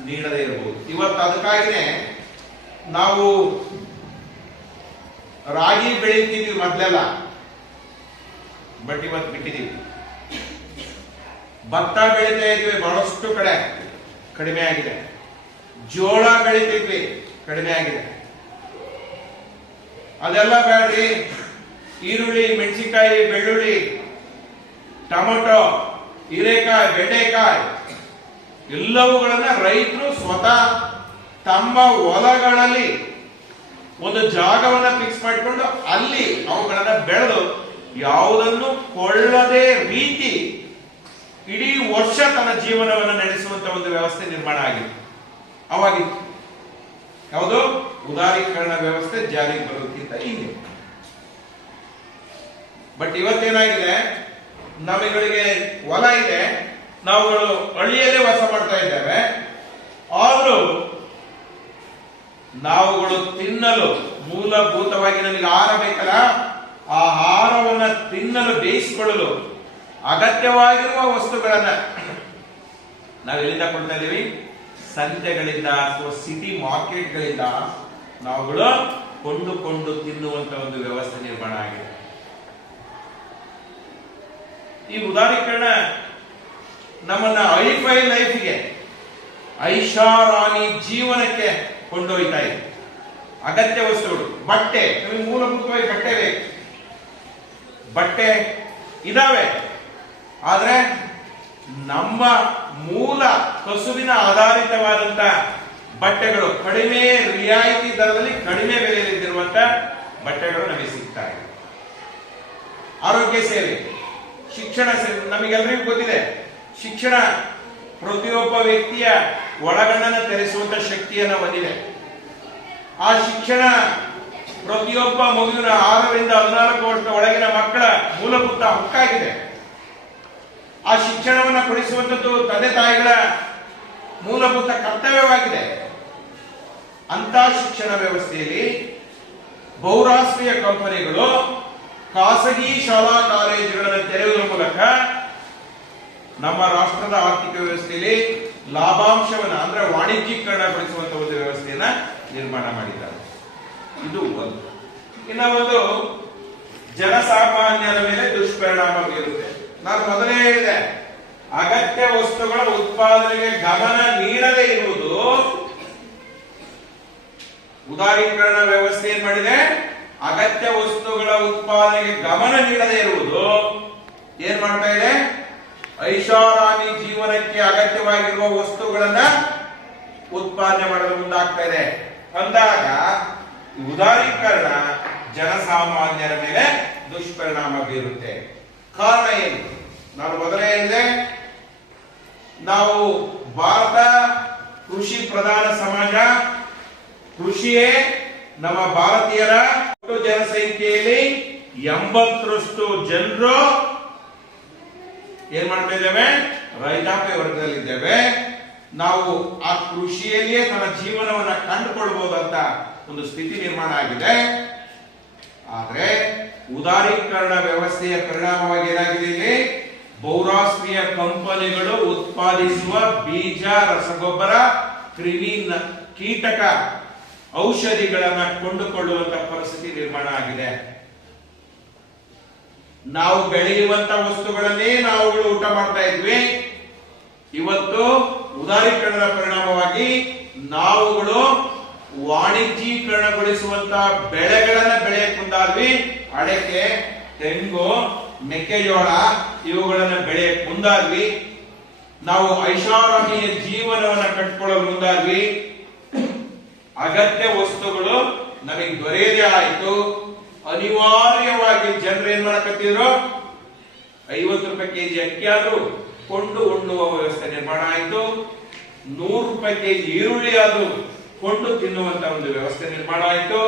ನೀಡದೇ ಇರಬಹುದು. ಇವತ್ತು ಅದಕ್ಕಾಗಿನೇ ನಾವು ರಾಗಿ ಬೆಳೀತಿದ್ವಿ ಮೊದಲೆಲ್ಲ, ಬಟ್ ಇವತ್ತು ಬಿಟ್ಟಿದ್ದೀವಿ. ಭತ್ತ ಬೆಳೀತಾ ಇದ್ವಿ, ಬಹಳಷ್ಟು ಕಡೆ ಕಡಿಮೆ ಆಗಿದೆ. ಜೋಳ ಬೆಳೀತಿದ್ವಿ, ಕಡಿಮೆ ಆಗಿದೆ. ಅದೆಲ್ಲ ಬೇಡ್ರಿ, ಈರುಳ್ಳಿ, ಮೆಣಸಿನಕಾಯಿ, ಬೆಳ್ಳುಳ್ಳಿ, ಟೊಮೊಟೊ, ಹೀರೆಕಾಯಿ, ಬೆಂಡೆಕಾಯಿ ಎಲ್ಲವುಗಳನ್ನ ರೈತರು ಸ್ವತಃ ತಮ್ಮ ಹೊಲಗಳಲ್ಲಿ ಒಂದು ಜಾಗವನ್ನ ಫಿಕ್ಸ್ ಮಾಡಿಕೊಂಡು ಅಲ್ಲಿ ಅವುಗಳನ್ನ ಬೆಳೆದು ಯಾವುದನ್ನು ಕೊಳ್ಳದೆ ರೀತಿ ಇಡೀ ವರ್ಷ ತನ್ನ ಜೀವನವನ್ನು ನಡೆಸುವಂತ ಒಂದು ವ್ಯವಸ್ಥೆ ನಿರ್ಮಾಣ ಆಗಿದೆ. ಅವಾಗಿತ್ತು ಯಾವುದು ಉದಾರೀಕರಣ ವ್ಯವಸ್ಥೆ ಜಾರಿಗೆ ಬರೋದಕ್ಕಿಂತ ಹಿಂದೆ. ಬಟ್ ಇವತ್ತೇನಾಗಿದೆ, ನಮಗಳಿಗೆ ಹೊಲ ಇದೆ, ನಾವುಗಳು ಹಳ್ಳಿಯಲ್ಲೇ ವಾಸ ಮಾಡ್ತಾ ಇದ್ದೇವೆ, ಆದ್ರೂ ನಾವುಗಳು ತಿನ್ನಲು ಮೂಲಭೂತವಾಗಿ ನಮಗೆ ಆಹಾರ ಬೇಕಲ್ಲ, ಆ ಆಹಾರವನ್ನ ತಿನ್ನಲು ಬೇಯಿಸಿಕೊಳ್ಳಲು ಅಗತ್ಯವಾಗಿರುವ ವಸ್ತುಗಳನ್ನ ನಾವು ಎಲ್ಲಿಂದ ಕೊಡ್ತಾ ಇದ್ದೀವಿ? ಸಂತೆಗಳಿಂದ ಅಥವಾ ಸಿಟಿ ಮಾರ್ಕೆಟ್ಗಳಿಂದ ನಾವುಗಳು ಕೊಂಡುಕೊಂಡು ತಿನ್ನುವಂತ ಒಂದು ವ್ಯವಸ್ಥೆ ನಿರ್ಮಾಣ ಆಗಿದೆ. ಈ ಉದಾರೀಕರಣ ನಮ್ಮನ್ನ ಐಫೈ ಲೈಫ್ಗೆ, ಐಷಾರಾಮಿ ಜೀವನಕ್ಕೆ ಕೊಂಡೊಯ್ತಾ ಇದೆ. ಅಗತ್ಯ ವಸ್ತುಗಳು, ಬಟ್ಟೆ, ನಮಗೆ ಮೂಲಭೂತವಾಗಿ ಬಟ್ಟೆ ಬೇಕು, ಬಟ್ಟೆ ಇದಾವೆ, ಆದ್ರೆ ನಮ್ಮ ಮೂಲ ಕಸುಬಿನ ಆಧಾರಿತವಾದಂತ ಬಟ್ಟೆಗಳು ಕಡಿಮೆ ರಿಯಾಯಿತಿ ದರದಲ್ಲಿ ಕಡಿಮೆ ಬೆಲೆಯಲ್ಲಿರುವಂತ ಬಟ್ಟೆಗಳು ನಮಗೆ ಸಿಗ್ತಾ ಇದೆ. ಆರೋಗ್ಯ ಸೇವೆ, ಶಿಕ್ಷಣ ಸೇವೆ, ನಮಗೆಲ್ಲರಿಗೂ ಗೊತ್ತಿದೆ, ಶಿಕ್ಷಣ ಪ್ರತಿಯೊಬ್ಬ ವ್ಯಕ್ತಿಯ ಒಳಗಣ್ಣನ್ನು ತೆರೆಸುವಂತ ಶಕ್ತಿಯನ್ನ ಹೊಂದಿದೆ. ಆ ಶಿಕ್ಷಣ ಪ್ರತಿಯೊಬ್ಬ ಮಗುವಿನ 6 ರಿಂದ 14 ವರ್ಷ ಒಳಗಿನ ಮಕ್ಕಳ ಮೂಲಭೂತ ಹಕ್ಕಾಗಿದೆ. ಆ ಶಿಕ್ಷಣವನ್ನು ಕೊಡಿಸುವಂಥದ್ದು ತಂದೆ ತಾಯಿಗಳ ಮೂಲಭೂತ ಕರ್ತವ್ಯವಾಗಿದೆ. ಅಂತ ಶಿಕ್ಷಣ ವ್ಯವಸ್ಥೆಯಲ್ಲಿ ಬಹುರಾಷ್ಟ್ರೀಯ ಕಂಪನಿಗಳು ಖಾಸಗಿ ಶಾಲಾ ಕಾಲೇಜುಗಳನ್ನು ತೆರೆಯುವುದರ ಮೂಲಕ ನಮ್ಮ ರಾಷ್ಟ್ರದ ಆರ್ಥಿಕ ವ್ಯವಸ್ಥೆಯಲ್ಲಿ ಲಾಭಾಂಶವನ್ನು ಅಂದ್ರೆ ವಾಣಿಜ್ಯೀಕರಣಗೊಳಿಸುವಂತ ಒಂದು ವ್ಯವಸ್ಥೆಯನ್ನ ನಿರ್ಮಾಣ ಮಾಡಿದ್ದಾರೆ. ಇದು ಒಂದು. ಇನ್ನ ಒಂದು, ಜನಸಾಮಾನ್ಯರ ಮೇಲೆ ದುಷ್ಪರಿಣಾಮ ಬೀರುತ್ತೆ. ನಾನು ಮೊದಲೇ ಹೇಳಿದೆ, ಅಗತ್ಯ ವಸ್ತುಗಳ ಉತ್ಪಾದನೆಗೆ ಗಮನ ನೀಡದೇ ಇರುವುದು ಉದಾರೀಕರಣ ವ್ಯವಸ್ಥೆ ಏನ್ ಮಾಡಿದೆ? ಅಗತ್ಯ ವಸ್ತುಗಳ ಉತ್ಪಾದನೆಗೆ ಗಮನ ನೀಡದೇ ಇರುವುದು ಏನ್ ಮಾಡ್ತಾ ಇದೆ? ಐಷಾರಾಮಿ ಜೀವನಕ್ಕೆ ಅಗತ್ಯವಾಗಿರುವ ವಸ್ತುಗಳನ್ನ ಉತ್ಪಾದನೆ ಮಾಡಲು ಮುಂದಾಗ್ತಾ ಇದೆ. ಅಂದಾಗ ಉದಾರೀಕರಣ ಜನಸಾಮಾನ್ಯರ ಮೇಲೆ ದುಷ್ಪರಿಣಾಮ ಬೀರುತ್ತೆ. ಕಾರಣ ಏನು? ನಾನು ಮೊದಲೇ ಹೇಳಿದೆ, ನಾವು ಭಾರತ ಕೃಷಿ ಪ್ರಧಾನ ಸಮಾಜ. ಕೃಷಿಯೇ ನಮ್ಮ ಭಾರತೀಯರ ಒಟ್ಟು ಜನಸಂಖ್ಯೆಯಲ್ಲಿ 80ರಷ್ಟು ಜನರು ಏನ್ ಮಾಡ್ತಾ ಇದ್ದೇವೆ? ರೈತಾಪಿ ವರ್ಗದಲ್ಲಿದ್ದೇವೆ. ನಾವು ಆ ಕೃಷಿಯಲ್ಲಿಯೇ ತನ್ನ ಜೀವನವನ್ನ ಕಂಡುಕೊಳ್ಬಹುದಂತ ಒಂದು ಸ್ಥಿತಿ ನಿರ್ಮಾಣ ಆಗಿದೆ. ಆದ್ರೆ ಉದಾರೀಕರಣ ವ್ಯವಸ್ಥೆಯ ಪರಿಣಾಮವಾಗಿ ಏನಾಗಿದೆ? ಇಲ್ಲಿ ಬಹುರಾಷ್ಟ್ರೀಯ ಕಂಪನಿಗಳು ಉತ್ಪಾದಿಸುವ ಬೀಜ, ರಸಗೊಬ್ಬರ, ಕ್ರಿಮಿ ಕೀಟಕ ಔಷಧಿಗಳನ್ನ ಕೊಂಡುಕೊಳ್ಳುವಂತ ಪರಿಸ್ಥಿತಿ ನಿರ್ಮಾಣ ಆಗಿದೆ. ನಾವು ಬೆಳೆಯುವಂತ ವಸ್ತುಗಳನ್ನೇ ನಾವುಗಳು ಊಟ ಮಾಡ್ತಾ ಇದ್ವಿ. ಇವತ್ತು ಉದಾರೀಕರಣದ ಪರಿಣಾಮವಾಗಿ ನಾವುಗಳು ವಾಣಿಜ್ಯೀಕರಣಗೊಳಿಸುವಂತ ಬೆಳೆಗಳನ್ನ ಬೆಳೆಯಕ್ಕೆ ಮುಂದಾದ್ವಿ. ಅಡಕೆ, ತೆಂಗು, ಮೆಕ್ಕೆಜೋಳ ಇವುಗಳನ್ನ ಬೆಳೆಯಕ್ಕೆ ಮುಂದಾದ್ವಿ. ನಾವು ಐಷಾರಾಮಿಯ ಜೀವನವನ್ನ ಕಟ್ಕೊಳ್ಳಲು ಮುಂದಾದ್ವಿ. ಅಗತ್ಯ ವಸ್ತುಗಳು ನಮಗೆ ದೊರೆಯದೇ ಆಯ್ತು. ಅನಿವಾರ್ಯವಾಗಿ ಜನರು ಏನ್ ಮಾಡಕತ್ತಿದ್ರು? 50 ರೂಪಾಯಿ ಕೆಜಿ ಅಕ್ಕಿ ಆದ್ರೂ ಕೊಂಡು ಉಣ್ಣುವ ವ್ಯವಸ್ಥೆ ನಿರ್ಮಾಣ ಆಯಿತು. 100 ರೂಪಾಯಿ ಕೆಜಿ ಈರುಳ್ಳಿ ಆದ್ರೂ ಕೊಂಡು ತಿನ್ನುವಂತ ಒಂದು ವ್ಯವಸ್ಥೆ ನಿರ್ಮಾಣ ಆಯಿತು.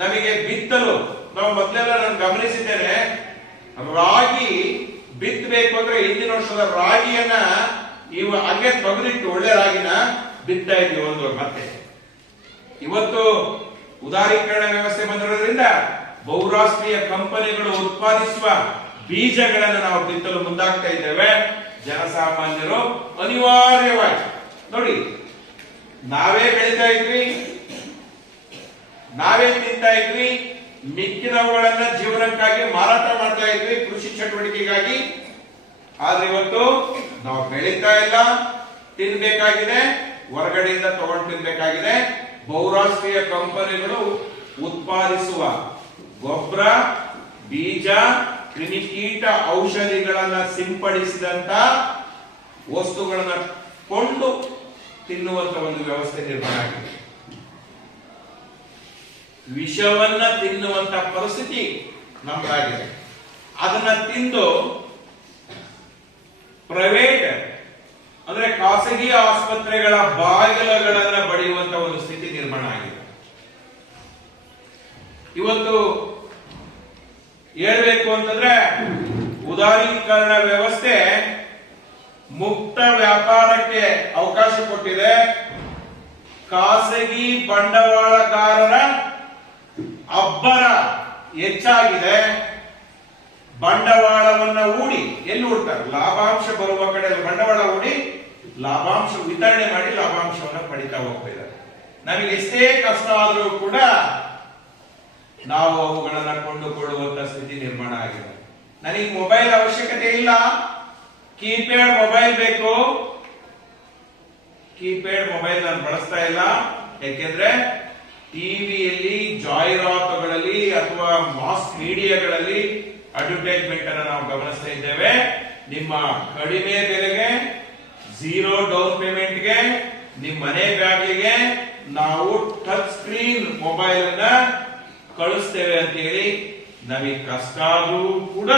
ನಮಗೆ ಬಿತ್ತಲು, ನಾವು ಮೊದಲೆಲ್ಲ ನಾನು ಗಮನಿಸಿದ್ದೇನೆ, ರಾಗಿ ಬಿತ್ತಬೇಕು ಅಂದ್ರೆ ಹಿಂದಿನ ವರ್ಷದ ರಾಗಿಯನ್ನ ಹಾಗೆ ತೊಗರಿಟ್ಟು ಒಳ್ಳೆ ರಾಗಿನ ಬಿತ್ತಾ ಇದ್ವಿ ಒಂದು. ಮತ್ತೆ ಇವತ್ತು ಉದಾರೀಕರಣ ವ್ಯವಸ್ಥೆ ಬಂದಿರೋದ್ರಿಂದ ಬಹುರಾಷ್ಟ್ರೀಯ ಕಂಪನಿಗಳು ಉತ್ಪಾದಿಸುವ ಬೀಜಗಳನ್ನು ನಾವು ಬಿತ್ತಲು ಮುಂದಾಗ್ತಾ ಇದ್ದೇವೆ. ಜನಸಾಮಾನ್ಯರು ಅನಿವಾರ್ಯವಾಗಿ ನೋಡಿ, ನಾವೇ ಬೆಳೀತಾ ಇದ್ವಿ, ನಾವೇ ತಿಂತಾ ಇದ್ವಿ, ಮಿಕ್ಕಿದವುಗಳನ್ನ ಜೀವನಕ್ಕಾಗಿ ಮಾರಾಟ ಮಾಡ್ತಾ ಇದ್ವಿ, ಕೃಷಿ ಚಟುವಟಿಕೆಗಾಗಿ. ಆದ್ರೆ ಇವತ್ತು ನಾವು ಬೆಳೀತಾ ಇಲ್ಲ, ತಿನ್ಬೇಕಾಗಿದೆ, ಹೊರಗಡೆಯಿಂದ ತಗೊಂಡು ತಿನ್ಬೇಕಾಗಿದೆ. ಬಹುರಾಷ್ಟ್ರೀಯ ಕಂಪನಿಗಳು ಉತ್ಪಾದಿಸುವ ಗೊಬ್ಬರ, ಬೀಜ, ಕ್ರಿಮಿಕೀಟ ಔಷಧಿಗಳನ್ನ ಸಿಂಪಡಿಸಿದಂತ ವಸ್ತುಗಳನ್ನ ಕೊಂಡು ತಿನ್ನುವಂತ ಒಂದು ವ್ಯವಸ್ಥೆ ನಿರ್ಮಾಣ ಆಗಿದೆ. ವಿಷವನ್ನ ತಿನ್ನುವಂತ ಪರಿಸ್ಥಿತಿ ನಮ್ಗಾಗಿದೆ. ಅದನ್ನ ತಿಂದು ಪ್ರೈವೇಟ್ ಅಂದ್ರೆ ಖಾಸಗಿ ಆಸ್ಪತ್ರೆಗಳ ಬಾಗಿಲುಗಳನ್ನ ಬಡಿಯುವಂತ ಒಂದು ಸ್ಥಿತಿ ನಿರ್ಮಾಣ ಆಗಿದೆ. ಇವತ್ತು ಹೇಳ್ಬೇಕು ಅಂತಂದ್ರೆ ಉದಾರೀಕರಣ ವ್ಯವಸ್ಥೆ ಮುಕ್ತ ವ್ಯಾಪಾರಕ್ಕೆ ಅವಕಾಶ ಕೊಟ್ಟಿದೆ. ಖಾಸಗಿ ಬಂಡವಾಳಗಾರರ ಅಬ್ಬರ ಹೆಚ್ಚಾಗಿದೆ. ಬಂಡವಾಳವನ್ನ ಹೂಡಿ ಎಲ್ಲಿ ಹೂಡ್ತಾರೆ? ಲಾಭಾಂಶ ಬರುವ ಕಡೆ ಬಂಡವಾಳ ಹೂಡಿ ಲಾಭಾಂಶ ವಿತರಣೆ ಮಾಡಿ ಲಾಭಾಂಶವನ್ನ ಪಡಿತಾ ಹೋಗ್ತಿದ್ದಾರೆ. ನಮಗೆ ಎಷ್ಟೇ ಕಷ್ಟ ಆದರೂ ಕೂಡ ನಾವು ಅವುಗಳನ್ನ ಕೊಂಡುಕೊಳ್ಳುವಂತ ಸ್ಥಿತಿ ನಿರ್ಮಾಣ ಆಗಿದೆ. ನನಗೆ ಮೊಬೈಲ್ ಅವಶ್ಯಕತೆ ಇಲ್ಲ, ಕೀಪ್ಯಾಡ್ ಮೊಬೈಲ್ ಬೇಕು. ಕೀಪ್ಯಾಡ್ ಮೊಬೈಲ್ ನಾನು ಬಳಸ್ತಾ ಇಲ್ಲ. ಯಾಕೆಂದ್ರೆ ಟಿವಿಯಲ್ಲಿ ಜಾಹೀರಾತುಗಳಲ್ಲಿ ಅಥವಾ ಮಾಸ್ ಮೀಡಿಯಾಗಳಲ್ಲಿ ಅಡ್ವರ್ಟೈಸ್ಮೆಂಟ್ ಅನ್ನು ನಾವು ಗಮನಿಸ್ತಾ ಇದ್ದೇವೆ. ನಿಮ್ಮ ಕಡಿಮೆ ಬೆಲೆಗೆ, 0 ಡೌನ್ ಪೇಮೆಂಟ್ಗೆ, ನಿಮ್ಮ ಮನೆ ಬ್ಯಾಗ್ಲಿಗೆ ನಾವು ಟಚ್ ಸ್ಕ್ರೀನ್ ಮೊಬೈಲ್ ಅನ್ನ ಕಳಿಸ್ತೇವೆ ಅಂತ ಹೇಳಿ ನಮಗೆ ಕಷ್ಟ ಆದ್ರೂ ಕೂಡ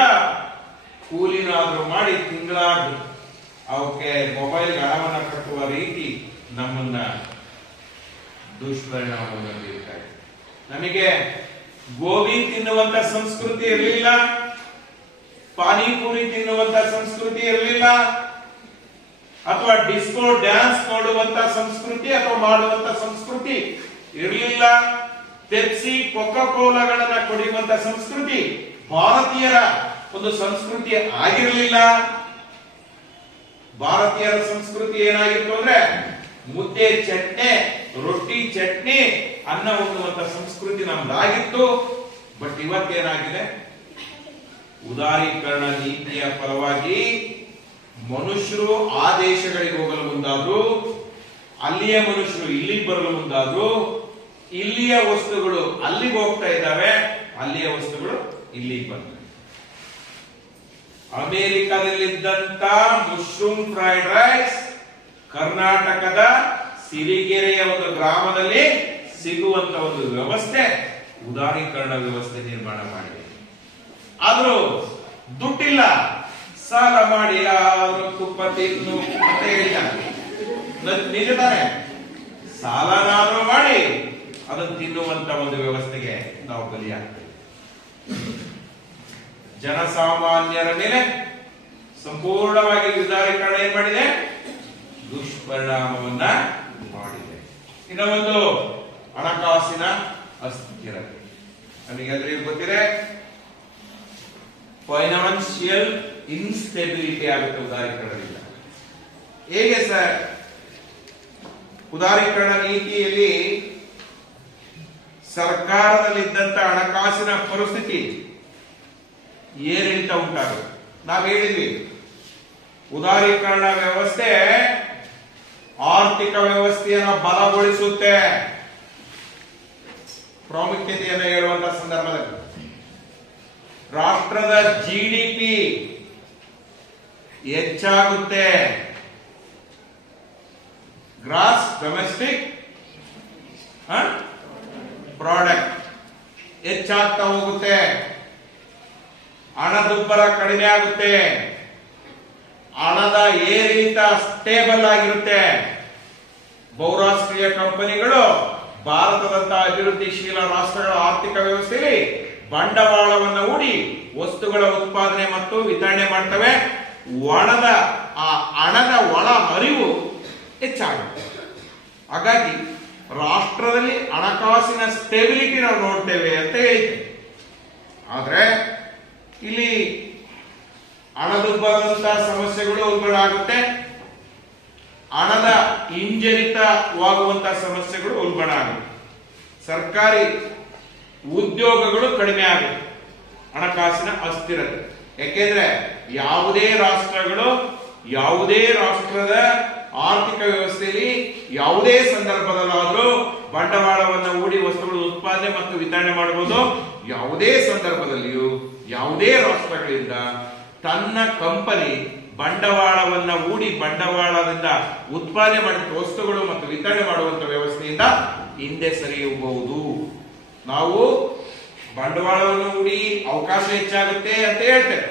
ಕೂಲಿನಾದ್ರೂ ಮಾಡಿ ತಿಂಗಳಾದ್ರು ಅವಕ್ಕೆ ಮೊಬೈಲ್ ಹಣವನ್ನ ಕಟ್ಟುವ ರೀತಿ ನಮ್ಮನ್ನ ದುಷ್ಪರಿಣಾಮವನ್ನು ಬೀರ್ತಾ ಇದೆ. ನಮಗೆ ಗೋಬಿ ತಿನ್ನುವಂತ ಸಂಸ್ಕೃತಿ ಇರಲಿಲ್ಲ, ಪಾನಿಪುರಿ ತಿನ್ನುವಂತ ಸಂಸ್ಕೃತಿ ಇರಲಿಲ್ಲ, ಅಥವಾ ಡಿಸ್ಕೋ ಡ್ಯಾನ್ಸ್ ನೋಡುವಂತ ಸಂಸ್ಕೃತಿ ಅಥವಾ ಮಾಡುವಂತ ಸಂಸ್ಕೃತಿ ಇರಲಿಲ್ಲ. ಪೆಪ್ಸಿ, ಕೊಕಾ ಕೋಲಾಗಳನ್ನ ಕುಡಿಯುವಂತ ಸಂಸ್ಕೃತಿ ಭಾರತೀಯರ ಒಂದು ಸಂಸ್ಕೃತಿ ಆಗಿರಲಿಲ್ಲ. ಭಾರತೀಯರ ಸಂಸ್ಕೃತಿ ಏನಾಗಿತ್ತು ಅಂದ್ರೆ ಮುದ್ದೆ ಚಟ್ನಿ, ರೊಟ್ಟಿ ಚಟ್ನಿ, ಅನ್ನ ಉಣ್ಣುವಂತ ಸಂಸ್ಕೃತಿ ನಮ್ದಾಗಿತ್ತು. ಬಟ್ ಇವತ್ತೇನಾಗಿದೆ? ಉದಾರೀಕರಣ ನೀತಿಯ ಫಲವಾಗಿ ಮನುಷ್ಯರು ಆ ದೇಶಗಳಿಗೆ ಹೋಗಲು ಮುಂದಾದ್ರು, ಅಲ್ಲಿಯ ಮನುಷ್ಯರು ಇಲ್ಲಿಗೆ ಬರಲು ಮುಂದಾದ್ರು, ಇಲ್ಲಿಯ ವಸ್ತುಗಳು ಅಲ್ಲಿಗೆ ಹೋಗ್ತಾ ಇದ್ದಾವೆ, ಅಲ್ಲಿಯ ವಸ್ತುಗಳು ಇಲ್ಲಿಗೆ ಬಂದಿವೆ. ಅಮೆರಿಕದಲ್ಲಿದ್ದಂತ ಮಶ್ರೂಮ್ ಫ್ರೈಡ್ ರೈಸ್ ಕರ್ನಾಟಕದ ಸಿರಿಗೆರೆಯ ಒಂದು ಗ್ರಾಮದಲ್ಲಿ ಸಿಗುವಂತ ಒಂದು ವ್ಯವಸ್ಥೆ ಉದಾರೀಕರಣ ವ್ಯವಸ್ಥೆ ನಿರ್ಮಾಣ ಮಾಡಿದೆ. ಆದ್ರೂ ದುಡ್ಡಿಲ್ಲ, ಸಾಲ ಮಾಡಿ ತುಪ್ಪ ತಿನ್ನು ಅಂತ ಹೇಳಿದ್ದಾನೆ. ನಿಜ ತಾನೆ? ಸಾಲನಾದ್ರೂ ಮಾಡಿ ಅದನ್ನು ತಿನ್ನುವಂತ ಒಂದು ವ್ಯವಸ್ಥೆಗೆ ನಾವು ಬಲಿಯಾಗ್ತೇವೆ. ಜನಸಾಮಾನ್ಯರ ಮೇಲೆ ಸಂಪೂರ್ಣವಾಗಿ ಉದಾರೀಕರಣ ಏನ್ ಮಾಡಿದೆ? ದುಷ್ಪರಿಣಾಮವನ್ನ ಮಾಡಿದೆ. ಇನ್ನ ಒಂದು ಹಣಕಾಸಿನ ಅಸ್ಥಿರತೆ. ನಮಗೆಲ್ಲರಿಗೂ ಗೊತ್ತಿದೆ, ಫೈನಾನ್ಷಿಯಲ್ ಇನ್ಸ್ಟೆಬಿಲಿಟಿ ಆಗುತ್ತೆ ಉದಾರೀಕರಣದಿಂದ. ಹೇಗೆ ಸರ್? ಉದಾರೀಕರಣ ನೀತಿಯಲ್ಲಿ ಸರ್ಕಾರದಲ್ಲಿದ್ದಂತ ಹಣಕಾಸಿನ ಪರಿಸ್ಥಿತಿ ಏರಿಳಿತ ಉಂಟಾಗುತ್ತೆ. ನಾವು ಹೇಳಿದ್ವಿ, ಉದಾರೀಕರಣ ವ್ಯವಸ್ಥೆ ಆರ್ಥಿಕ ವ್ಯವಸ್ಥೆಯನ್ನು ಬಲಗೊಳಿಸುತ್ತೆ. ಪ್ರಾಮುಖ್ಯತೆಯನ್ನು ಹೇಳುವಂತಹ ಸಂದರ್ಭದಲ್ಲಿ ರಾಷ್ಟ್ರದ ಜಿಡಿಪಿ ಹೆಚ್ಚಾಗುತ್ತೆ, ಗ್ರಾಸ್ ಡೊಮೆಸ್ಟಿಕ್ ಪ್ರಾಡಕ್ಟ್ ಹೆಚ್ಚಾಗ್ತಾ ಹೋಗುತ್ತೆ, ಹಣದುಬ್ಬರ ಕಡಿಮೆ ಆಗುತ್ತೆ, ಹಣದ ಏರಿಳಿತ ಸ್ಟೇಬಲ್ ಆಗಿರುತ್ತೆ. ಬಹುರಾಷ್ಟ್ರೀಯ ಕಂಪನಿಗಳು ಭಾರತದಂತಹ ಅಭಿವೃದ್ಧಿಶೀಲ ರಾಷ್ಟ್ರಗಳ ಆರ್ಥಿಕ ವ್ಯವಸ್ಥೆಯಲ್ಲಿ ಬಂಡವಾಳವನ್ನು ಹೂಡಿ ವಸ್ತುಗಳ ಉತ್ಪಾದನೆ ಮತ್ತು ವಿತರಣೆ ಮಾಡ್ತವೆ. ಹಣದ ಒಳ ಹರಿವು ಹೆಚ್ಚಾಗುತ್ತೆ. ಹಾಗಾಗಿ ರಾಷ್ಟ್ರದಲ್ಲಿ ಹಣಕಾಸಿನ ಸ್ಟೆಬಿಲಿಟಿ ನಾವು ನೋಡ್ತೇವೆ ಅಂತ ಹೇಳಿದೆ. ಆದ್ರೆ ಇಲ್ಲಿ ಹಣದುಬ್ಬರದಂತಹ ಸಮಸ್ಯೆಗಳು ಉಲ್ಬಣ ಹಣದ ಹಿಂಜರಿತವಾಗುವಂತಹ ಸಮಸ್ಯೆಗಳು ಉಲ್ಬಣ ಆಗುತ್ತೆ. ಸರ್ಕಾರಿ ಉದ್ಯೋಗಗಳು ಕಡಿಮೆ ಆಗುತ್ತೆ. ಹಣಕಾಸಿನ ಅಸ್ಥಿರತೆ. ಯಾಕೆಂದ್ರೆ ಯಾವುದೇ ರಾಷ್ಟ್ರದ ಆರ್ಥಿಕ ವ್ಯವಸ್ಥೆಯಲ್ಲಿ ಯಾವುದೇ ಸಂದರ್ಭದಲ್ಲಾದ್ರೂ ಬಂಡವಾಳವನ್ನು ಹೂಡಿ ವಸ್ತುಗಳು ಉತ್ಪಾದನೆ ಮತ್ತು ವಿತರಣೆ ಮಾಡಬಹುದು. ಯಾವುದೇ ಸಂದರ್ಭದಲ್ಲಿಯೂ ಯಾವುದೇ ರಾಷ್ಟ್ರಗಳಿಂದ ತನ್ನ ಕಂಪನಿ ಬಂಡವಾಳವನ್ನ ಹೂಡಿ ಬಂಡವಾಳದಿಂದ ಉತ್ಪಾದನೆ ಮಾಡಿದ ವಸ್ತುಗಳು ಮತ್ತು ವಿತರಣೆ ಮಾಡುವಂತ ವ್ಯವಸ್ಥೆಯಿಂದ ಹಿಂದೆ ಸರಿಯಬಹುದು. ನಾವು ಬಂಡವಾಳವನ್ನು ಹೂಡಿ ಅವಕಾಶ ಹೆಚ್ಚಾಗುತ್ತೆ ಅಂತ ಹೇಳ್ತೇವೆ,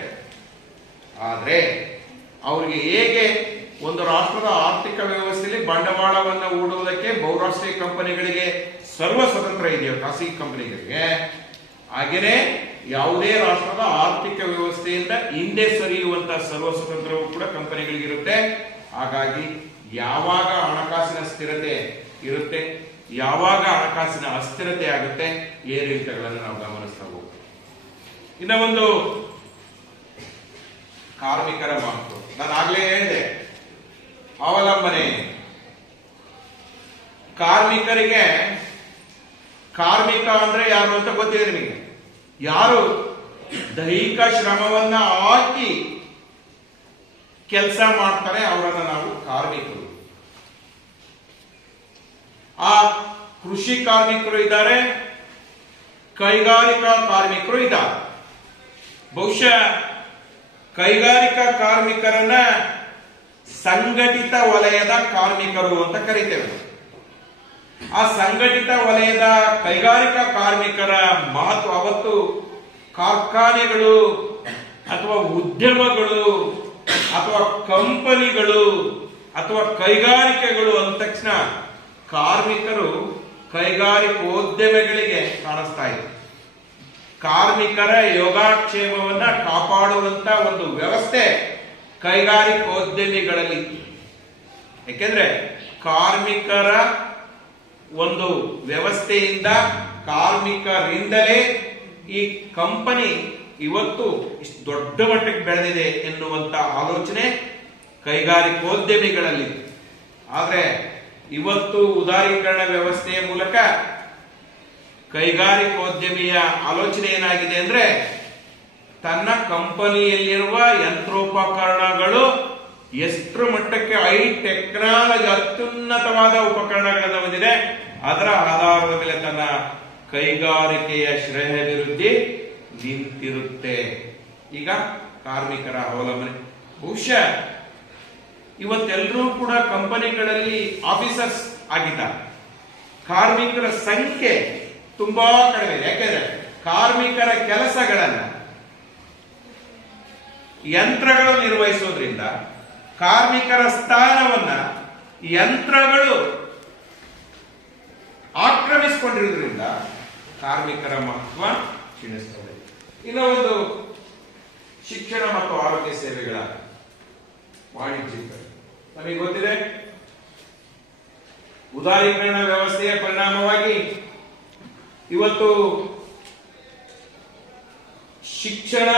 ಆದ್ರೆ ಅವರಿಗೆ ಹೇಗೆ ಒಂದು ರಾಷ್ಟ್ರದ ಆರ್ಥಿಕ ವ್ಯವಸ್ಥೆಯಲ್ಲಿ ಬಂಡವಾಳವನ್ನು ಹೂಡುವುದಕ್ಕೆ ಬಹುರಾಷ್ಟ್ರೀಯ ಕಂಪನಿಗಳಿಗೆ ಸರ್ವ ಸ್ವತಂತ್ರ ಇದೆಯೋ ಖಾಸಗಿ ಕಂಪನಿಗಳಿಗೆ, ಹಾಗೇನೆ ಯಾವುದೇ ರಾಷ್ಟ್ರದ ಆರ್ಥಿಕ ವ್ಯವಸ್ಥೆಯಿಂದ ಹಿಂದೆ ಸರಿಯುವಂತಹ ಸರ್ವ ಸ್ವತಂತ್ರವೂ ಕೂಡ ಕಂಪನಿಗಳಿಗಿರುತ್ತೆ. ಹಾಗಾಗಿ ಯಾವಾಗ ಹಣಕಾಸಿನ ಸ್ಥಿರತೆ ಇರುತ್ತೆ, ಯಾವಾಗ ಹಣಕಾಸಿನ ಅಸ್ಥಿರತೆ ಆಗುತ್ತೆ, ಏರಿಳಿತಗಳನ್ನು ನಾವು ಗಮನಿಸ್ತಾ ಹೋಗ್ತೀವಿ. ಇನ್ನ ಒಂದು ಕಾರ್ಮಿಕರ ಮಾತು, ನಾನು ಆಗ್ಲೇ ಹೇಳಿದೆ, ಅವಲಂಬನೆ. ಕಾರ್ಮಿಕರಿಗೆ ಕಾರ್ಮಿಕ ಅಂದ್ರೆ ಯಾರು ಅಂತ ಗೊತ್ತಿದೆ ನಿಮಗೆ? ಯಾರು ದೈಹಿಕ ಶ್ರಮವನ್ನ ಹಾಕಿ ಕೆಲಸ ಮಾಡ್ತಾರೆ ಅವರನ್ನ ನಾವು ಕಾರ್ಮಿಕರು. ಆ ಕೃಷಿ ಕಾರ್ಮಿಕರು ಇದ್ದಾರೆ, ಕೈಗಾರಿಕಾ ಕಾರ್ಮಿಕರು ಇದ್ದಾರೆ. ಬಹುಶಃ ಕೈಗಾರಿಕಾ ಕಾರ್ಮಿಕರನ್ನ ಸಂಘಟಿತ ವಲಯದ ಕಾರ್ಮಿಕರು ಅಂತ ಕರೀತೇವೆ. ಆ ಸಂಘಟಿತ ವಲಯದ ಕೈಗಾರಿಕಾ ಕಾರ್ಮಿಕರ ಮಹತ್ವ ಅವತ್ತು ಕಾರ್ಖಾನೆಗಳು ಅಥವಾ ಉದ್ಯಮಗಳು ಅಥವಾ ಕಂಪನಿಗಳು ಅಥವಾ ಕೈಗಾರಿಕೆಗಳು ಅಂದ ತಕ್ಷಣ ಕಾರ್ಮಿಕರು ಕೈಗಾರಿಕೋದ್ಯಮಿಗಳಿಗೆ ಕಾಣಿಸ್ತಾ ಇದೆ. ಕಾರ್ಮಿಕರ ಯೋಗಕ್ಷೇಮವನ್ನ ಕಾಪಾಡುವಂತ ಒಂದು ವ್ಯವಸ್ಥೆ ಕೈಗಾರಿಕೋದ್ಯಮಿಗಳಲ್ಲಿ. ಯಾಕೆಂದ್ರೆ ಕಾರ್ಮಿಕರ ಒಂದು ವ್ಯವಸ್ಥೆಯಿಂದ, ಕಾರ್ಮಿಕರಿಂದಲೇ ಈ ಕಂಪನಿ ಇವತ್ತು ಇಷ್ಟು ದೊಡ್ಡ ಮಟ್ಟಕ್ಕೆ ಬೆಳೆದಿದೆ ಎನ್ನುವಂತ ಆಲೋಚನೆ ಕೈಗಾರಿಕೋದ್ಯಮಿಗಳಲ್ಲಿ. ಆದ್ರೆ ಇವತ್ತು ಉದಾರೀಕರಣ ವ್ಯವಸ್ಥೆಯ ಮೂಲಕ ಕೈಗಾರಿಕೋದ್ಯಮಿಯ ಆಲೋಚನೆ ಏನಾಗಿದೆ ಅಂದ್ರೆ, ತನ್ನ ಕಂಪನಿಯಲ್ಲಿರುವ ಯಂತ್ರೋಪಕರಣಗಳು ಎಷ್ಟು ಮಟ್ಟಕ್ಕೆ ಹೈ ಟೆಕ್ನಾಲಜಿ ಅತ್ಯುನ್ನತವಾದ ಉಪಕರಣಗಳನ್ನು ಹೊಂದಿದೆ, ಅದರ ಆಧಾರದ ಮೇಲೆ ತನ್ನ ಕೈಗಾರಿಕೆಯ ಶ್ರೇಯಾಭಿವೃದ್ಧಿ ನಿಂತಿರುತ್ತೆ. ಈಗ ಕಾರ್ಮಿಕರ ಅವಲಂಬನೆ. ಬಹುಶಃ ಇವತ್ತೆಲ್ಲರೂ ಕೂಡ ಕಂಪನಿಗಳಲ್ಲಿ ಆಫೀಸರ್ಸ್ ಆಗಿದ್ದಾರೆ. ಕಾರ್ಮಿಕರ ಸಂಖ್ಯೆ ತುಂಬಾ ಕಡಿಮೆ. ಯಾಕೆಂದ್ರೆ ಕಾರ್ಮಿಕರ ಕೆಲಸಗಳನ್ನ ಯಂತ್ರಗಳು ನಿರ್ವಹಿಸೋದ್ರಿಂದ, ಕಾರ್ಮಿಕರ ಸ್ಥಾನವನ್ನ ಯಂತ್ರಗಳು ಆಕ್ರಮಿಸಿಕೊಂಡಿರೋದ್ರಿಂದ ಕಾರ್ಮಿಕರ ಮಹತ್ವ ಕ್ಷೀಣಿಸುತ್ತದೆ. ಇನ್ನು ಒಂದು ಶಿಕ್ಷಣ ಮತ್ತು ಆರೋಗ್ಯ ಸೇವೆಗಳ ವಾಣಿಜ್ಯೀಕರಣ. ನಮಗೆ ಗೊತ್ತಿದೆ, ಉದಾರೀಕರಣ ವ್ಯವಸ್ಥೆಯ ಪರಿಣಾಮವಾಗಿ ಇವತ್ತು ಶಿಕ್ಷಣ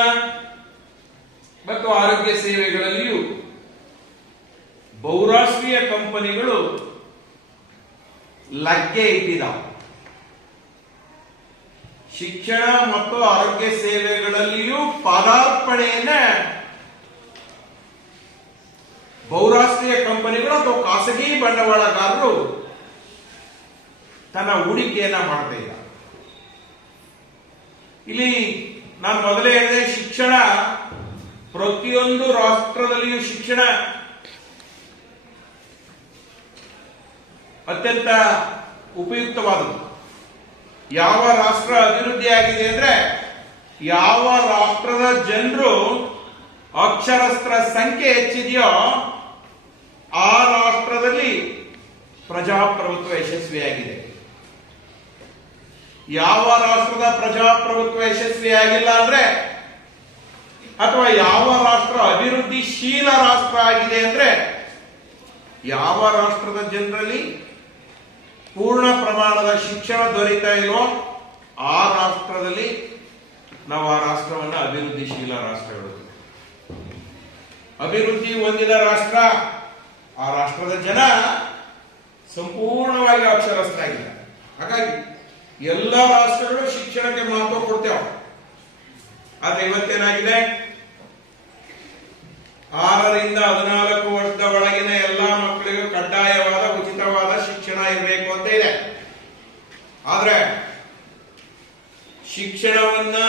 ಮತ್ತು ಆರೋಗ್ಯ ಸೇವೆಗಳಲ್ಲಿಯೂ ಬಹುರಾಷ್ಟ್ರೀಯ ಕಂಪನಿಗಳು ಲಗ್ಗೆ ಇಟ್ಟಿದ್ದಾವೆ. ಶಿಕ್ಷಣ ಮತ್ತು ಆರೋಗ್ಯ ಸೇವೆಗಳಲ್ಲಿಯೂ ಪಾದಾರ್ಪಣೆಯನ್ನ ಬಹುರಾಷ್ಟ್ರೀಯ ಕಂಪನಿಗಳು ಅಥವಾ ಖಾಸಗಿ ಬಂಡವಾಳಗಾರರು ತನ್ನ ಹೂಡಿಕೆಯನ್ನ ಮಾಡ್ತಾ ಇದ್ದಾರೆ. ಇಲ್ಲಿ ನಾನು ಮೊದಲೇ ಹೇಳಿದೆ, ಶಿಕ್ಷಣ ಪ್ರತಿಯೊಂದು ರಾಷ್ಟ್ರದಲ್ಲಿಯೂ ಶಿಕ್ಷಣ ಅತ್ಯಂತ ಉಪಯುಕ್ತವಾದದ್ದು. ಯಾವ ರಾಷ್ಟ್ರ ಅಭಿವೃದ್ಧಿ ಆಗಿದೆ ಅಂದ್ರೆ, ಯಾವ ರಾಷ್ಟ್ರದ ಜನರು ಅಕ್ಷರಸ್ತ್ರ ಸಂಖ್ಯೆ ಹೆಚ್ಚಿದೆಯೋ ಆ ರಾಷ್ಟ್ರದಲ್ಲಿ ಪ್ರಜಾಪ್ರಭುತ್ವ ಯಶಸ್ವಿಯಾಗಿದೆ. ಯಾವ ರಾಷ್ಟ್ರದ ಪ್ರಜಾಪ್ರಭುತ್ವ ಯಶಸ್ವಿಯಾಗಿಲ್ಲ ಅಂದ್ರೆ, ಅಥವಾ ಯಾವ ರಾಷ್ಟ್ರ ಅಭಿವೃದ್ಧಿಶೀಲ ರಾಷ್ಟ್ರ ಆಗಿದೆ ಅಂದ್ರೆ, ಯಾವ ರಾಷ್ಟ್ರದ ಜನರಲ್ಲಿ ಪೂರ್ಣ ಪ್ರಮಾಣದ ಶಿಕ್ಷಣ ದೊರೀತಾ ಇಲ್ವೋ ಆ ರಾಷ್ಟ್ರದಲ್ಲಿ ನಾವು ಆ ರಾಷ್ಟ್ರವನ್ನು ಅಭಿವೃದ್ಧಿಶೀಲ ರಾಷ್ಟ್ರಗಳು. ಅಭಿವೃದ್ಧಿ ಹೊಂದಿದ ರಾಷ್ಟ್ರ, ಆ ರಾಷ್ಟ್ರದ ಜನ ಸಂಪೂರ್ಣವಾಗಿ ಅಕ್ಷರಸ್ಥರಾಗಿದ್ದಾರೆ. ಹಾಗಾಗಿ ಎಲ್ಲ ರಾಷ್ಟ್ರಗಳು ಶಿಕ್ಷಣಕ್ಕೆ ಮಹತ್ವ ಕೊಡ್ತೇವೆ. ಆದ್ರೆ ಇವತ್ತೇನಾಗಿದೆ, 6 ರಿಂದ 14 ವರ್ಷದ ಒಳಗಿನ ಎಲ್ಲಾ ಮಕ್ಕಳಿಗೂ ಕಡ್ಡಾಯವಾದ ಉಚಿತವಾದ ಶಿಕ್ಷಣ ಇರಬೇಕು ಅಂತ ಇದೆ. ಆದ್ರೆ ಶಿಕ್ಷಣ ಶಿಕ್ಷಣವನ್ನ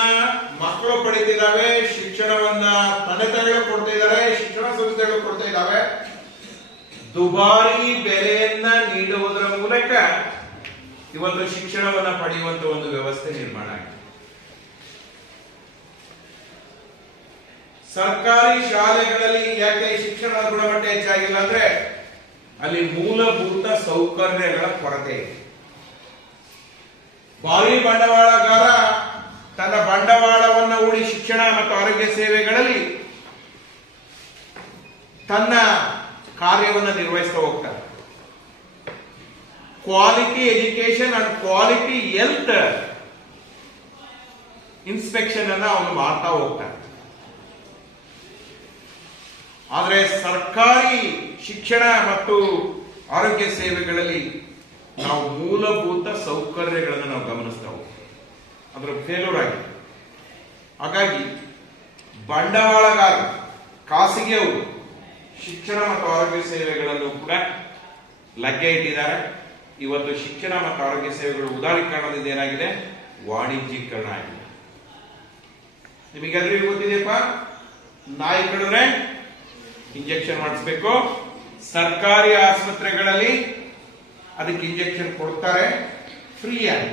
ಮಕ್ಕಳು ಪಡಿತಿದ್ದಾವೆ, ಶಿಕ್ಷಣವನ್ನ ತಂದೆ ಕೊಡ್ತಾ ಇದ್ದಾರೆ, ಶಿಕ್ಷಣ ಸಂಸ್ಥೆಗಳು ಕೊಡ್ತಾ ಇದ್ದಾವೆ. ದುಬಾರಿ ಬೆಲೆಯನ್ನ ನೀಡುವುದರ ಮೂಲಕ ಇವತ್ತು ಶಿಕ್ಷಣವನ್ನ ಪಡೆಯುವಂತ ಒಂದು ವ್ಯವಸ್ಥೆ ನಿರ್ಮಾಣ ಆಗಿದೆ. ಸರ್ಕಾರಿ ಶಾಲೆಗಳಲ್ಲಿ ಯಾಕೆ ಶಿಕ್ಷಣದ ಗುಣಮಟ್ಟ ಹೆಚ್ಚಾಗಿಲ್ಲ ಅಂದ್ರೆ ಅಲ್ಲಿ ಮೂಲಭೂತ ಸೌಕರ್ಯಗಳ ಕೊರತೆ ಇದೆ. ಭಾರಿ ಬಂಡವಾಳಗಾರ ತನ್ನ ಬಂಡವಾಳವನ್ನು ಹೂಡಿ ಶಿಕ್ಷಣ ಮತ್ತು ಆರೋಗ್ಯ ಸೇವೆಗಳಲ್ಲಿ ತನ್ನ ಕಾರ್ಯವನ್ನು ನಿರ್ವಹಿಸ್ತಾ ಹೋಗ್ತಾರೆ. Quality education and quality health inspection ಅನ್ನ ಅವನು ಮಾಡ್ತಾ ಹೋಗ್ತಾನೆ. ಆದರೆ ಸರ್ಕಾರಿ ಶಿಕ್ಷಣ ಮತ್ತು ಆರೋಗ್ಯ ಸೇವೆಗಳಲ್ಲಿ ನಾವು ಮೂಲಭೂತ ಸೌಕರ್ಯಗಳನ್ನು ನಾವು ಗಮನಿಸ್ತಾ ಹೋಗ್ತೀವಿ, ಅದರ ಫೇಲ್ಯೂರ್ ಆಗಿದೆ. ಹಾಗಾಗಿ ಬಂಡವಾಳಗಾರ ಖಾಸಗಿಯವರು ಶಿಕ್ಷಣ ಮತ್ತು ಆರೋಗ್ಯ ಸೇವೆಗಳನ್ನು ಕೂಡ ಲಗ್ಗೆ ಇಟ್ಟಿದ್ದಾರೆ. ಇವತ್ತು ಶಿಕ್ಷಣ ಮತ್ತು ಆರೋಗ್ಯ ಸೇವೆಗಳು ಉದಾರೀಕರಣದಿಂದ ಏನಾಗಿದೆ, ವಾಣಿಜ್ಯೀಕರಣ ಆಗಿದೆ. ನಿಮಗೆಲ್ಲರಿಗೂ ಗೊತ್ತಿದೆಯಪ್ಪ, ನಾಯಿ ಕಡಿದ್ರೆ ಇಂಜೆಕ್ಷನ್ ಮಾಡಿಸ್ಬೇಕು. ಸರ್ಕಾರಿ ಆಸ್ಪತ್ರೆಗಳಲ್ಲಿ ಅದಕ್ಕೆ ಇಂಜೆಕ್ಷನ್ ಕೊಡ್ತಾರೆ ಫ್ರೀ ಆಗಿ.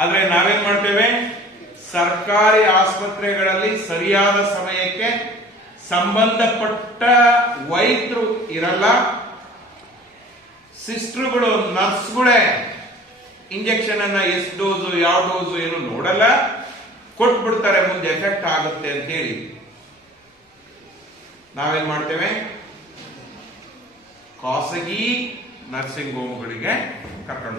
ಆದ್ರೆ ನಾವೇನ್ ಮಾಡ್ತೇವೆ, ಸರ್ಕಾರಿ ಆಸ್ಪತ್ರೆಗಳಲ್ಲಿ ಸರಿಯಾದ ಸಮಯಕ್ಕೆ ಸಂಬಂಧಪಟ್ಟ ವೈದ್ಯರು ಇರಲ್ಲ, ಸಿಸ್ಟರ್ಗಳು ನರ್ಸ್ಗಳೇ ಇಂಜೆಕ್ಷನ್ ಅನ್ನ ಎಷ್ಟು ಡೋಸು ಯಾವ ಡೋಸು ಏನು ನೋಡಲ್ಲ, ಕೊಟ್ಬಿಡ್ತಾರೆ ಮುಂದೆ ಎಫೆಕ್ಟ್ ಆಗುತ್ತೆ ಅಂತ ಹೇಳಿ. ನಾವೇನ್ ಮಾಡ್ತೇವೆ, ಖಾಸಗಿ ನರ್ಸಿಂಗ್ ಹೋಮ್ಗಳಿಗೆ ಕರ್ಕೊಂಡು